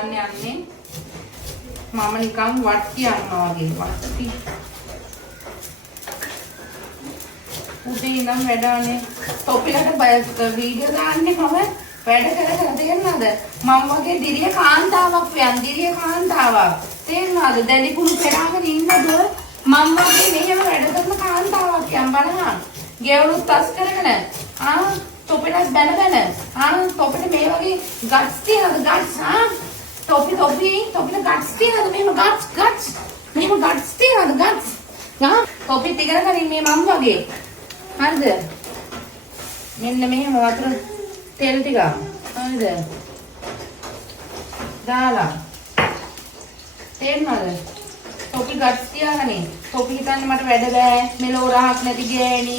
හදන්න යන්නේ. මම නිකන් වට්ටි යනවා වගේ වට්ටි. උදේ ඉඳන් වැඩානේ. තොපිලට වීඩියෝ දාන්නේ මම වැඩ කර තේරෙනවද? මම වගේ දිරිය කාන්තාවක් වයන් දිරිය කාන්තාවක්. තේරෙනවද? දැලි කුණු පෙරාගෙන ඉන්නද? මම වගේ මෙහෙම වැඩ කරන කාන්තාවක් යම් බලන්න. ගෙවලුත් තස් කරගෙන තොපිලත් බැන තොපිට මේ වගේ ගට්ස් තියනද ගට්ස් තොපිට ගට්ස් තියනද මෙහෙම ගට්ස් මෙහෙම ගට්ස් තියනද ගට්ස් තොපිත් ඉගෙන ගනින් මේ මම වගේ හරිද මෙන්න මෙහෙම වතුර තෙල් ටික හරිද දාලා තේරෙනවද තොපි ගට්ස් තියාගන්නේ තොපි හිතන්නේ මට වැඩ බෑ මෙලෝ රහක් නැති ගෑණි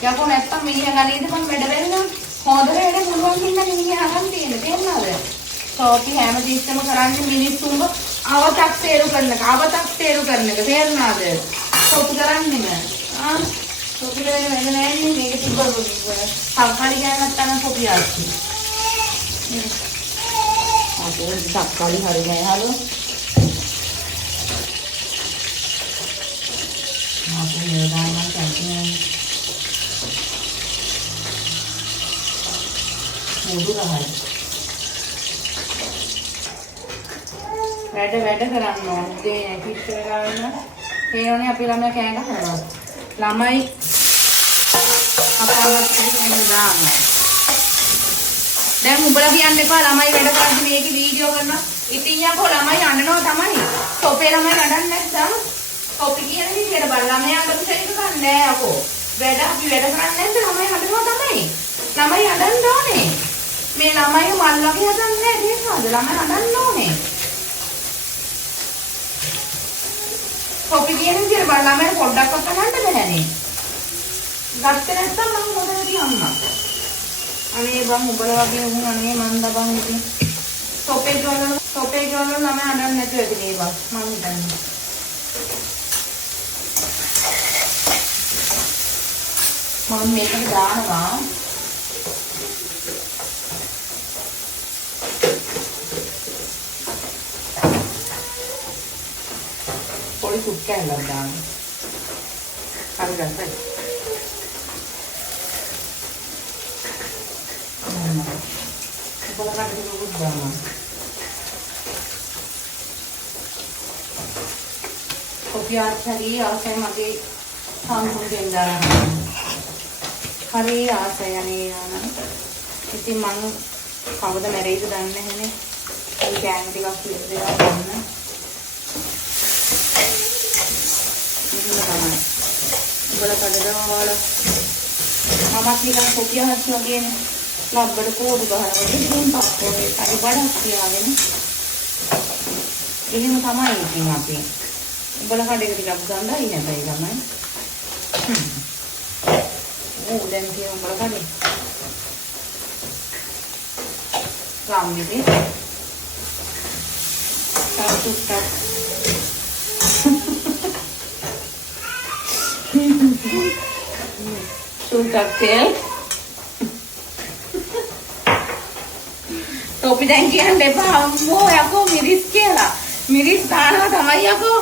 යකෝ නැත්තම් මිනිහා ගලීද මම වැඩ වෙන්නම් හොඳට වැඩ පුළුවන් හින්දා මිනිහා අහන් තියෙන්නේ තේරෙනවද තොපි හැම තිස්සෙම කරන්නේ මිනිස්සුන්ව අවතක්සේරු කරන එක තේරෙනවද තොපි කරන්නේම තොපි කරන්නේ වැඩ නැහැ මේක තිබ්බොත් තක්කාලි ගෑනක් තමයි තොපි ආච්චි අපේ තක්කාලි හරි නෑ හලෝ අපේ නේදානම් කන්නේ මුදු රහයි වැඩ කරන්න ඕනේ කිච්ච වෙලා වෙන ඒෝනේ අපි ළමයා කෑ ගහනවා ළමයි අපවත් කියන්නේ දානවා දැන් උඹලා කියන්න එපා ළමයි වැඩ කරද්දි මේකේ වීඩියෝ කරනවා ඉතින් යකෝ ළමයි අඬනවා තමයි තොපේ ළමයි අඬන්නේ නැත්නම් තොපි කියන විදිහට බල ළමයා අඬපු එක කන්නේ යකෝ වැඩ අපි වැඩ කරන්නේ නැද්ද ළමයි අඬනවා තමයි ළමයි අඬන්න ඕනේ මේ ළමයි මල් වගේ හදන්නේ නැහැ නේද ළමයි අඬන්න ඕනේ තොපි කියන විදිහට බල ළමයි පොඩ්ඩක්වත් අඬන්න බෑනේ ගත්තේ නැත්තම් මම මොකද කියන්නම් අනේ බං උඹලා වගේ වුණ අනේ මන් දබන් ඉතින් තොපේ ගොල්ලෝ ළමයි අඬන්නේ නැතුව ඇති මේ බං මම හිතන්නේ මම මේකට දානවා පොඩි සුප් කෑල්ලක් දාන්න හරි ගන්න බලන්න දුක් දාන්න කොපි ආච්චි ආසයි මගේ හම්බුන් දෙන්නා හරි ආසයි අනේ යන ඉතින් මම කවද මැරෙයිද දන්නේ නැහැනේ ඒ කෑම ටිකක් කියලා දෙනවා ගන්න ඉතින් තමයි උඹලා කඩදාවල මම නිකන් කොපි ආච්චි වගේනේ ලබ්බඩ කෝඩු ගහනවා ඉතින් පස්සේ අර බඩක් තියාගෙන එහෙම තමයි ඉතින් අපි උඹලා කඩේක ටිකක් ගන්නයි නැබැයි ළමයි දැන් කියන උඹලා කඩේ ගාම්මිදී තාතුට්ටක් සුන්ටක් තෙල් තොපි දැන් කියන්න එපා අම්මෝ යකෝ මිරිස් කියලා මිරිස් දානවා තමයි යකෝ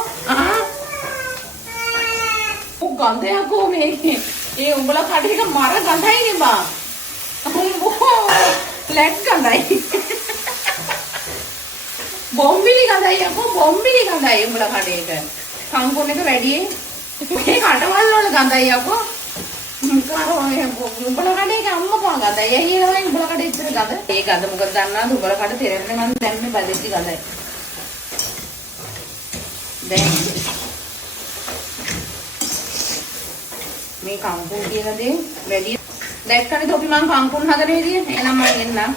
ගඳ යකෝ මේකේ ඒ උඹලා කඩේක මර ගඳයිනේ බා අම්මෝ ලැක් ගඳයි බොම්බිලි ගඳයි යකෝ බොම්බිලි ගඳයි උඹලා කඩේක කම්පොන් එක වැඩි මේ කඩවල වල ගඳයි යකෝ උඹලා කඩේක අම්මපා ගඳයි ඇයි ඒ ළමයි උඹලා කඩේ ඉතර ගඳ ඒ ගඳ මොකද දන්නවද උඹලා කඩ තෙරෙන්නේ මම දැන් මේ බදෙච්චි ගඳයි දැන් මේ කම්පුන් කියන දේ වැඩි දැක්කනේ තොපි මං කම්පුන් හදන විදිය එහෙනම් මම එන්නම්